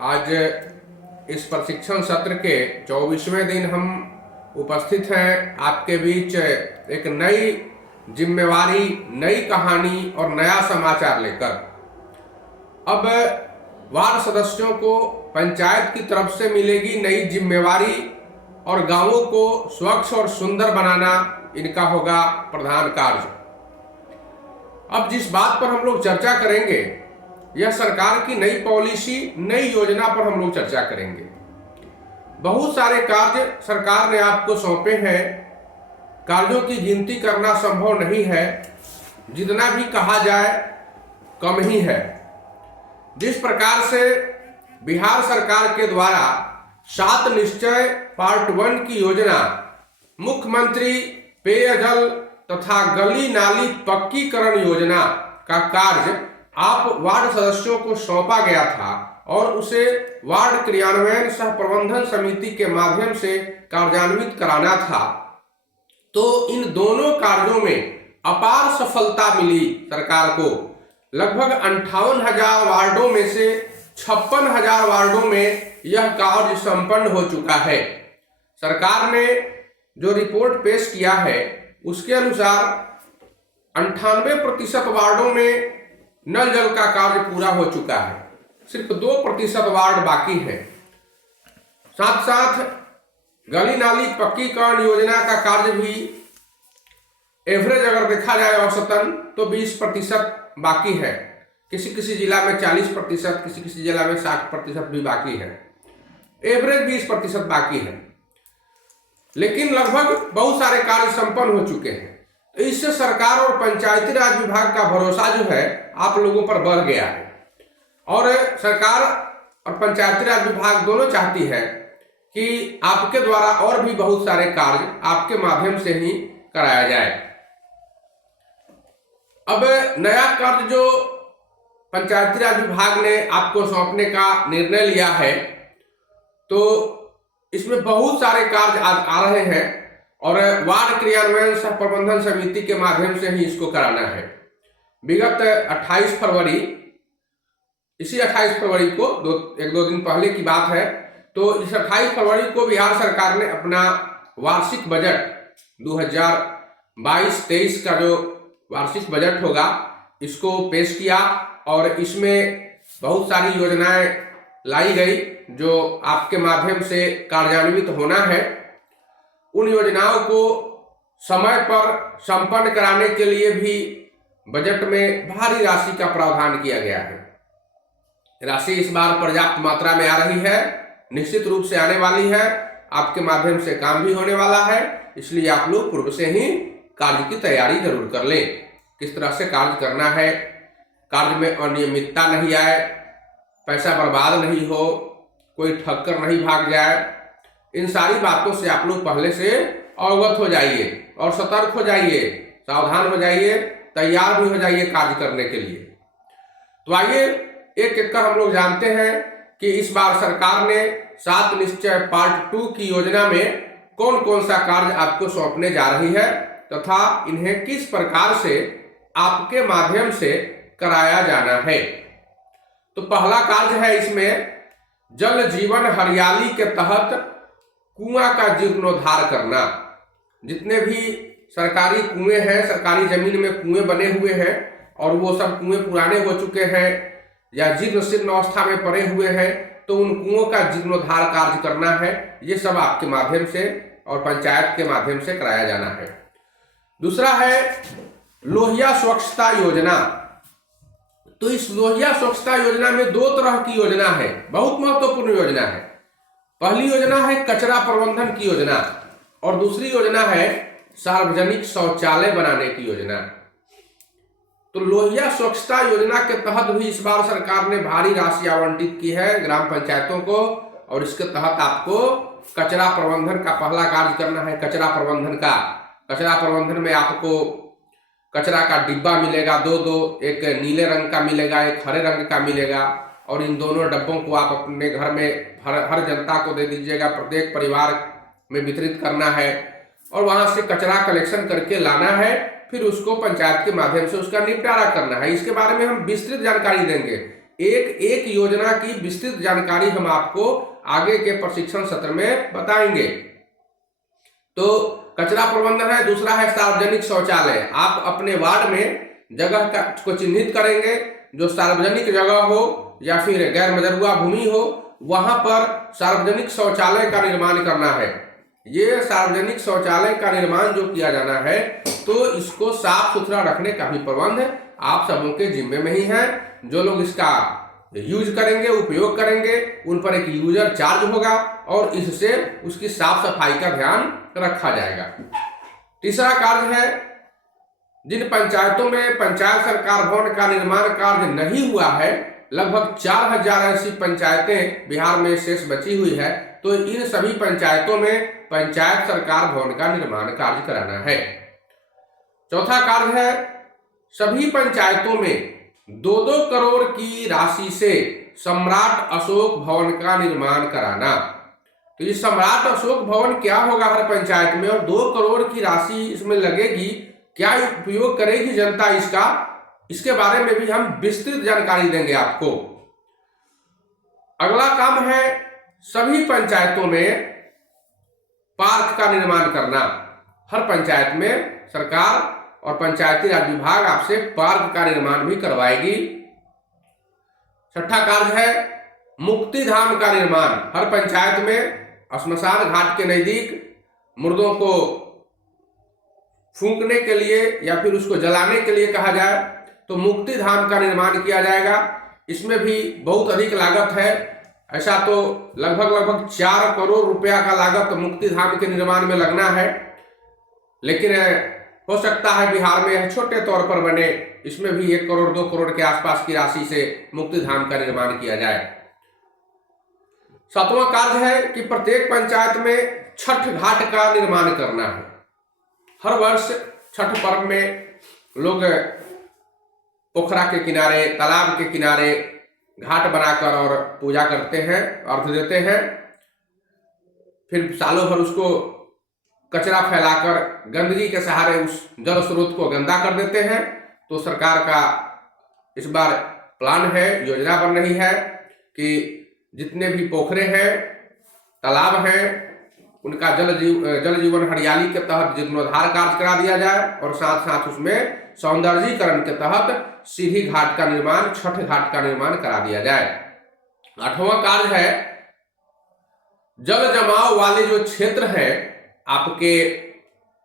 आज इस प्रशिक्षण सत्र के 24वें दिन हम उपस्थित हैं आपके बीच एक नई जिम्मेवारी, नई कहानी और नया समाचार लेकर। अब वार्ड सदस्यों को पंचायत की तरफ से मिलेगी नई जिम्मेवारी और गांवों को स्वच्छ और सुंदर बनाना इनका होगा प्रधान कार्य। अब जिस बात पर हम लोग चर्चा करेंगे, यह सरकार की नई पॉलिसी, नई योजना पर हम लोग चर्चा करेंगे। बहुत सारे कार्य सरकार ने आपको सौंपे हैं, कार्यों की गिनती करना संभव नहीं है, जितना भी कहा जाए कम ही है। जिस प्रकार से बिहार सरकार के द्वारा 7 निश्चय पार्ट 1 की योजना, मुख्यमंत्री पेयजल तथा गली नाली पक्कीकरण योजना का कार्य आप वार्ड सदस्यों को सौंपा गया था और उसे वार्ड क्रियान्वयन सह प्रबंधन समिति के माध्यम से कार्यान्वित कराना था। तो इन दोनों कार्यों में अपार सफलता मिली सरकार को। लगभग 58,000 वार्डों में से 56,000 वार्डों में यह कार्य संपन्न हो चुका है। सरकार ने जो रिपोर्ट पेश किया है उसके अनुसार 98% वार्डों में नल जल का कार्य पूरा हो चुका है, सिर्फ 2% वार्ड बाकी है। साथ साथ गली नाली पक्कीकरण योजना का कार्य भी एवरेज अगर देखा जाए औसतन तो 20% बाकी है। किसी किसी जिला में 40%, किसी किसी जिला में 60% भी बाकी है। एवरेज 20% बाकी है, लेकिन लगभग बहुत सारे कार्य संपन्न हो चुके हैं। तो इससे सरकार और पंचायती राज विभाग का भरोसा जो है आप लोगों पर बढ़ गया है और सरकार और पंचायती राज विभाग दोनों चाहती है कि आपके द्वारा और भी बहुत सारे कार्य आपके माध्यम से ही कराया जाए। अब नया कार्य जो पंचायती राज विभाग ने आपको सौंपने का निर्णय लिया है, तो इसमें बहुत सारे कार्य आ रहे हैं और वार्ड क्रियान्वयन सह प्रबंधन समिति के माध्यम से ही इसको कराना है। विगत 28 फरवरी, इसी 28 फरवरी को एक दो दिन पहले की बात है, तो इस 28 फरवरी को बिहार सरकार ने अपना वार्षिक बजट 2022-23 का जो वार्षिक बजट होगा इसको पेश किया और इसमें बहुत सारी योजनाएं लाई गई जो आपके माध्यम से कार्यान्वित होना है। उन योजनाओं को समय पर संपन्न कराने के लिए भी बजट में भारी राशि का प्रावधान किया गया है। राशि इस बार पर्याप्त मात्रा में आ रही है, निश्चित रूप से आने वाली है, आपके माध्यम से काम भी होने वाला है। इसलिए आप लोग पूर्व से ही कार्य की तैयारी जरूर कर लें। किस तरह से कार्य करना है, कार्य में अनियमितता नहीं आए, पैसा बर्बाद नहीं हो, कोई ठक्कर नहीं भाग जाए, इन सारी बातों से आप लोग पहले से अवगत हो जाइए और सतर्क हो जाइए, सावधान हो जाइए, तैयार भी हो जाइए कार्य करने के लिए। तो आइए एक एक कर हम लोग जानते हैं कि इस बार सरकार ने 7 निश्चय पार्ट 2 की योजना में कौन कौन सा कार्य आपको सौंपने जा रही है तथा इन्हें किस प्रकार से आपके माध्यम से कराया जाना है। तो पहला कार्य है इसमें जल जीवन हरियाली के तहत कुआं का जीर्णोद्धार करना। जितने भी सरकारी कुएं हैं, सरकारी जमीन में कुएं बने हुए हैं और वो सब कुएं पुराने हो चुके हैं या जीर्ण शीर्ण अवस्था में पड़े हुए हैं, तो उन कुओं का जीर्णोद्धार कार्य करना है। ये सब आपके माध्यम से और पंचायत के माध्यम से कराया जाना है। दूसरा है लोहिया स्वच्छता योजना। तो इस लोहिया स्वच्छता योजना में 2 तरह की योजना है, बहुत महत्वपूर्ण योजना है। पहली योजना है कचरा प्रबंधन की योजना और दूसरी योजना है सार्वजनिक शौचालय बनाने की योजना। तो लोहिया स्वच्छता योजना के तहत भी इस बार सरकार ने भारी राशि आवंटित की है ग्राम पंचायतों को और इसके तहत आपको कचरा प्रबंधन का पहला कार्य करना है। कचरा प्रबंधन का, कचरा प्रबंधन में आपको कचरा का डिब्बा मिलेगा, 2-2, एक नीले रंग का मिलेगा, एक हरे रंग का मिलेगा और इन दोनों डब्बों को आप अपने घर में हर जनता को दे दीजिएगा। प्रत्येक परिवार में वितरित करना है और वहां से कचरा कलेक्शन करके लाना है, फिर उसको पंचायत के माध्यम से उसका निपटारा करना है। इसके बारे में हम विस्तृत जानकारी देंगे एक एक योजना की विस्तृत जानकारी हम आपको आगे के प्रशिक्षण सत्र में बताएंगे। तो कचरा प्रबंधन है, दूसरा है सार्वजनिक शौचालय। आप अपने वार्ड में जगह को चिन्हित करेंगे, जो सार्वजनिक जगह हो या फिर गैर मजरूआ भूमि हो, वहां पर सार्वजनिक शौचालय का निर्माण करना है। ये सार्वजनिक शौचालय का निर्माण जो किया जाना है, तो इसको साफ सुथरा रखने का भी प्रबंध आप सबों के जिम्मे में ही है। जो लोग इसका यूज करेंगे, उपयोग करेंगे, उन पर एक यूजर चार्ज होगा और इससे उसकी साफ सफाई का ध्यान रखा जाएगा। तीसरा कार्य है, जिन पंचायतों में पंचायत सरकार भवन का निर्माण कार्य नहीं हुआ है, लगभग 4000 ऐसी पंचायतें बिहार में शेष बची हुई है, तो इन सभी पंचायतों में पंचायत सरकार भवन का निर्माण कार्य कराना है। चौथा कार्य है, सभी पंचायतों में 2-2 करोड़ की राशि से सम्राट अशोक भवन का निर्माण कराना। तो ये सम्राट अशोक भवन क्या होगा हर पंचायत में, और 2 करोड़ की राशि इसमें लगेगी, क्या उपयोग करेगी जनता इसका, इसके बारे में भी हम विस्तृत जानकारी देंगे आपको। अगला काम है, सभी पंचायतों में पार्क का निर्माण करना। हर पंचायत में सरकार और पंचायती राज विभाग आपसे पार्क का निर्माण भी करवाएगी। छठा कार्य है, मुक्ति धाम का निर्माण। हर पंचायत में श्मशान घाट के नजदीक मुर्दों को फूंकने के लिए या फिर उसको जलाने के लिए कहा जाए, तो मुक्ति धाम का निर्माण किया जाएगा। इसमें भी बहुत अधिक लागत है, ऐसा तो लगभग 4 करोड़ रुपया का लागत मुक्ति धाम के निर्माण में लगना है, लेकिन हो सकता है बिहार में छोटे तौर पर बने, इसमें भी 1 करोड़ 2 करोड़ के आसपास की राशि से मुक्ति धाम का निर्माण किया जाए। 7वां कार्य है कि प्रत्येक पंचायत में छठ घाट का निर्माण करना है। हर वर्ष छठ पर्व में लोग पोखरा के किनारे, तालाब के किनारे घाट बनाकर और पूजा करते हैं, अर्घ देते हैं। फिर सालों भर उसको कचरा फैलाकर गंदगी के सहारे उस जल स्रोत को गंदा कर देते हैं। तो सरकार का इस बार प्लान है, योजना बन रही है कि जितने भी पोखरे हैं, तालाब हैं, उनका जल जीवन हरियाली के तहत जीर्णोद्धार कार्य करा दिया जाए और साथ साथ उसमें सौंदर्यीकरण के तहत सीढ़ी घाट का निर्माण, छठ घाट का निर्माण करा दिया जाए। 8वां कार्य है, जल जमाव वाले जो क्षेत्र हैं आपके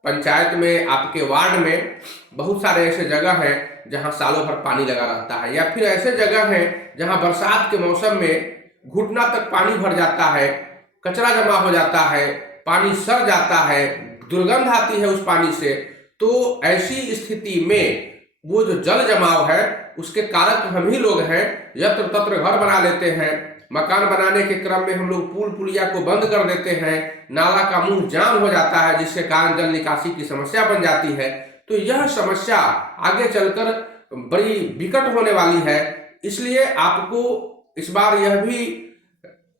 पंचायत में, आपके वार्ड में, बहुत सारे ऐसे जगह हैं जहां सालों भर पानी लगा रहता है, या फिर ऐसे जगह हैं जहां बरसात के मौसम में घुटना तक पानी भर जाता है, कचरा जमा हो जाता है, पानी सड़ जाता है, दुर्गंध आती है उस पानी से। तो ऐसी स्थिति में वो जो जल जमाव है उसके कारक हम ही लोग हैं। यत्र तत्र घर बना लेते हैं, मकान बनाने के क्रम में हम लोग पुल पुलिया को बंद कर देते हैं, नाला का मुंह जाम हो जाता है, जिसके कारण जल निकासी की समस्या बन जाती है। तो यह समस्या आगे चलकर बड़ी विकट होने वाली है। इसलिए आपको इस बार यह भी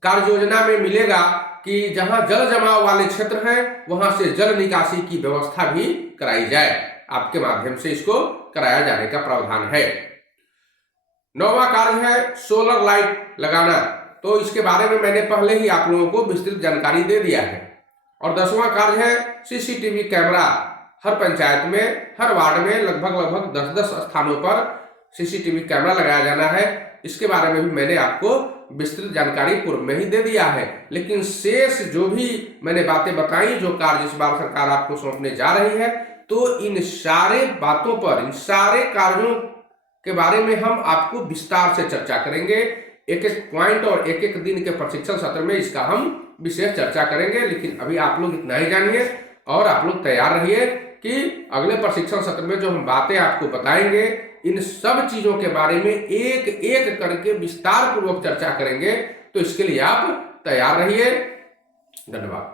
कार्य योजना में मिलेगा कि जहां जल जमाव वाले क्षेत्र हैं वहां से जल निकासी की व्यवस्था भी कराई जाए। आपके माध्यम से इसको कराया जाने का प्रावधान है। 9वां कार्य है सोलर लाइट लगाना। तो इसके बारे में मैंने पहले ही आप लोगों को विस्तृत जानकारी दे दिया है। और 10वां कार्य है सीसीटीवी कैमरा। हर पंचायत में, हर वार्ड में लगभग 10-10 स्थानों पर सीसीटीवी कैमरा लगाया जाना है। इसके बारे में भी मैंने आपको विस्तृत जानकारी पूर्व में ही दे दिया है। लेकिन शेष जो भी मैंने बातें बताई, जो कार्य इस बार सरकार आपको सौंपने जा रही है, तो इन सारे बातों पर, इन सारे कार्यों के बारे में हम आपको विस्तार से चर्चा करेंगे। एक एक पॉइंट और एक एक दिन के प्रशिक्षण सत्र में इसका हम विशेष चर्चा करेंगे। लेकिन अभी आप लोग इतना ही जानिए और आप लोग तैयार रहिए कि अगले प्रशिक्षण सत्र में जो हम बातें आपको बताएंगे, इन सब चीजों के बारे में एक एक करके विस्तार पूर्वक चर्चा करेंगे। तो इसके लिए आप तैयार रहिए। धन्यवाद।